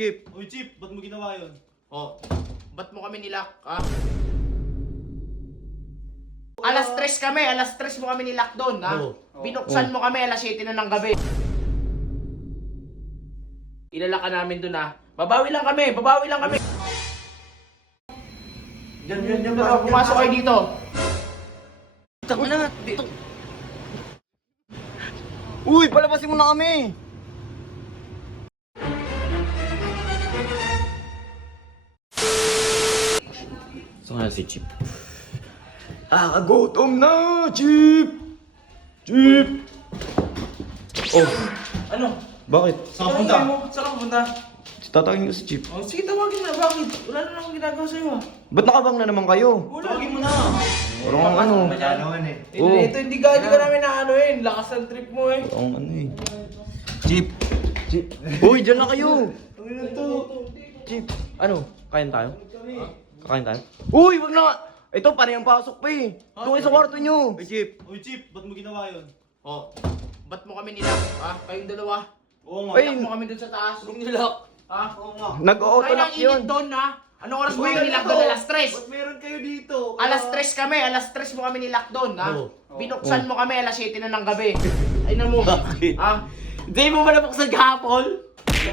Chip. Uy, Chip, ba't mo ginawa yun? Oh, ba't mo kami nilak, ha? Alas 3 kami, alas 3 mo kami nilak doon, ha? Binuksan mo kami, alas 7 na ng gabi. Ilala ka namin doon, ha? Babawi lang kami, babawi lang kami. Diyan. Pumasok kayo dito. Taka na. Dito. Uy, palabasin mo na kami. Saan nga si Chip? Gutom na, Chip. Chip. Oh, Ano? bakit? Saan ka punta? Saan ka punta? Tatawagin ko si Chip. Oh, sige, tawagin na. Bakit? Wala na akong ginagawa sa'yo, ha? Ba't nakabang na naman kayo? Tawagin mo na. Parang ano. Naman eh. Oo. Ito, hindi ka namin naanoin. Lakas ng trip mo, eh. Parang ano eh. Chip. Chip. Uy, dyan na kayo. Chip. Ano? Kain tayo? Kakain tayo? Uy, wag na nga. Ito, parang pasok pa eh. Doon kayo sa kwarto nyo. Uy, Chip. Uy, Chip, ba't mo ginawa yun? Oh, ba't mo kami nilak, ha? Kayong dalawa. Oo nga. Ay, Nilak mo kami doon sa taas. Huwag nilak. Ha? Oo nga. nag-auto Kaya lock ang init yun. doon, ha? Anong oras mo Uy, kami nilak ano? doon? Alas 3. Ba't meron kayo dito? Alas 3 kami, alas 3 mo kami nilak doon, ha? Oo. Binuksan mo kami, alas 7 na ng gabi. Ay na mo. Bakit? Ha? Hindi mo ba nabuksan kahapon?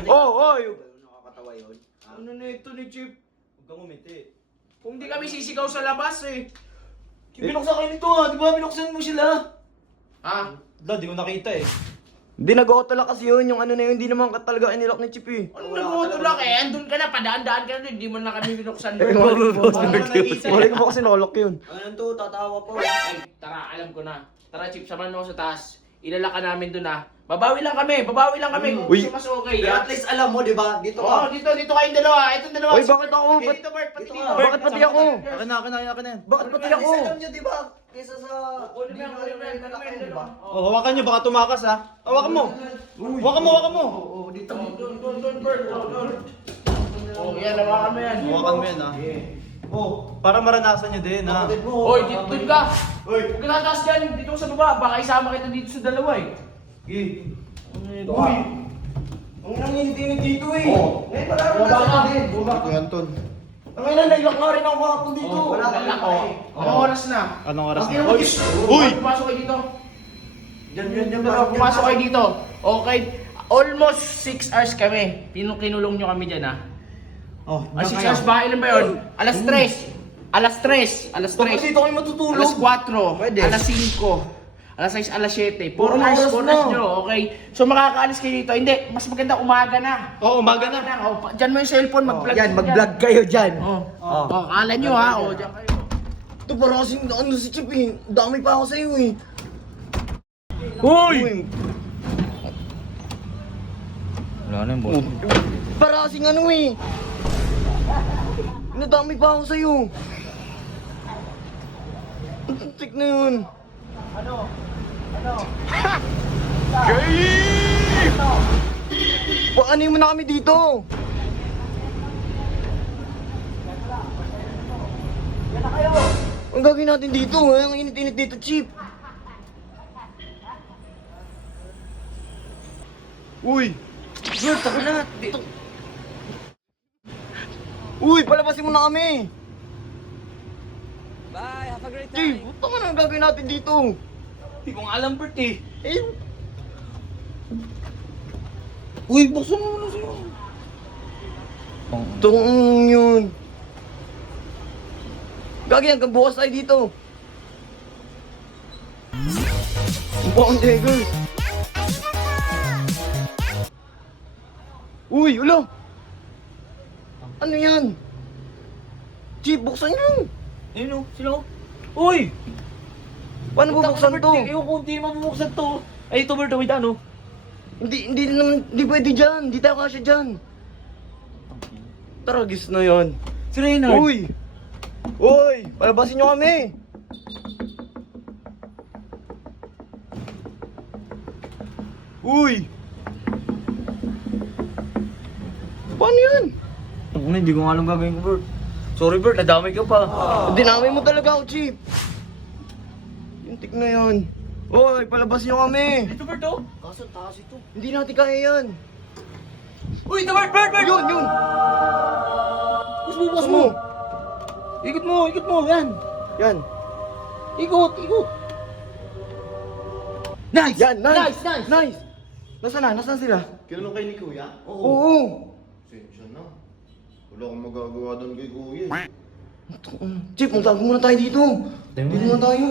Oh, oy. Nakakatawa yun. Ano na ito ni Chip? Huwag kang umiti. Kung di kami sisigaw sa labas, eh. Binuksan kayo nito ah. Di ba binuksan mo sila? Ha? Wala, di ko nakita eh. Hindi nag-auto lock kasi yun. Yung ano na yun, hindi naman talaga inilock ni Chip eh. Anong nagmutulak eh? Andun ka na, padaan-daan ka na doon. Hindi mo na kami binuksan Eh, doon. Wala ko pa kasi nolock yun. Ano to? Tatawa pa. Ay, tara, alam ko na. Tara, Chip, samahan mo ako sa taas. Ilala ka namin doon, ha? Babawi lang kami, babawi lang kami. Kung Uy. gusto mas okay, Pero ha? at least alam mo, di ba? Dito Oo, ka. dito kayong dalawa. Itong dalawa. Uy, bakit ako? Dito, Bert, pati Dito dito. ka. Bert, Bakit pati ako? Akin na yan. Bakit pati ako? Alam nyo, di ba? Kaysa sa... Kunin mo yan, kunin mo yan, kunin mo yan, di ba? dalawa. Oh, hawakan nyo, baka tumakas ha. Hawakan mo. Hawakan mo. Oo, dito. Doon, Bert. Doon. Oh, yan, hawakan mo yan. Hawakan mo yan ha. Oh, para maranasan nyo din ha. Hoy, dito doon ka. Hoy. Huwag ka nataas dyan, dito ka sa baba. Baka isama kita dito sa dalawa, eh. Gi. Uy! Ang nangintinit dito eh. Ngayon, Bumaba ka. Ito yan, Ton. Ang ina, nailak nga rin ako hapon dito. Wala ka lang, oh. Anong oras na? Anong oras Ang na? ina mo, Uy! Diyos. Uy! Pumasok kayo dito. Yan. Pumasok kayo dito. Okay. Almost 6 hours kami. Kinulong nyo kami dyan, ha? Oh, 6 hours ba? Ilan ba yun? Alas 3. Alas 3. Alas 3. Bakit dito kayo matutulog? Alas 4. Pwede. Alas 5. Alas 6, alas 7. 4 Puro hours, oras 4 na. hours nyo, okay? So makakaalis kayo dito. Hindi, mas maganda umaga na. Oo, umaga na. Oh, dyan mo yung cellphone, mag-vlog. Yan, mag-vlog kayo dyan. Oh, kala nyo ha. Oh, dyan kayo. Ito parang kasing ano si Chip eh. Dami pa ako sa'yo eh. Hoy! Wala na yung boss. Para kasing ano eh. Nadami pa ako sa'yo. Ang tuntik na yun. Ano? Gay! Paanin mo na kami dito. Ang gagawin natin dito? Ang init-init dito, Chip. Uy! Bert, ako na! Dito! Uy, palabasin mo na kami! Bye, have a great Chief, time. puto ka na ang gagawin natin dito? Hindi ko nga alam, Bert eh. Eh... Uy, buksan mo na siya! Tong yun! Gagi, hanggang bukas tayo dito! Bukang Dagger! Uy, ulo! Ano yan? Chief, buksan nyo! Ayun o, sila o. Uy! Paano bubuksan to? Ewan ko, hindi mabubuksan to. Ay, ito Bert, wait ano? Hindi pwede dyan. Hindi tayo kasya dyan. Taragis na yon. Si Reynard. Uy! Uy! Palabasin nyo kami! Uy! Paano yan? Hindi ko nga alam gagawin ko, Bert. Sorry, Bert, nadamay ka pa. Dinamay mo talaga ako, Chief. Yung na yun. Uy! Palabasin nyo kami! Ito, Bert, oh. Hindi natin kaya yan. Uy, ito, Bert, Bert, Bert! Yun! Ikot mo, yan. Yan. Ikot. Nice! Yan, nice. Nice! Nice. Nasaan sila? Kinanong kay ni Kuya? Oo. Sensya na. Wala akong magagawa doon kay Kuya. Chip, magtago muna tayo dito. Dito muna tayo.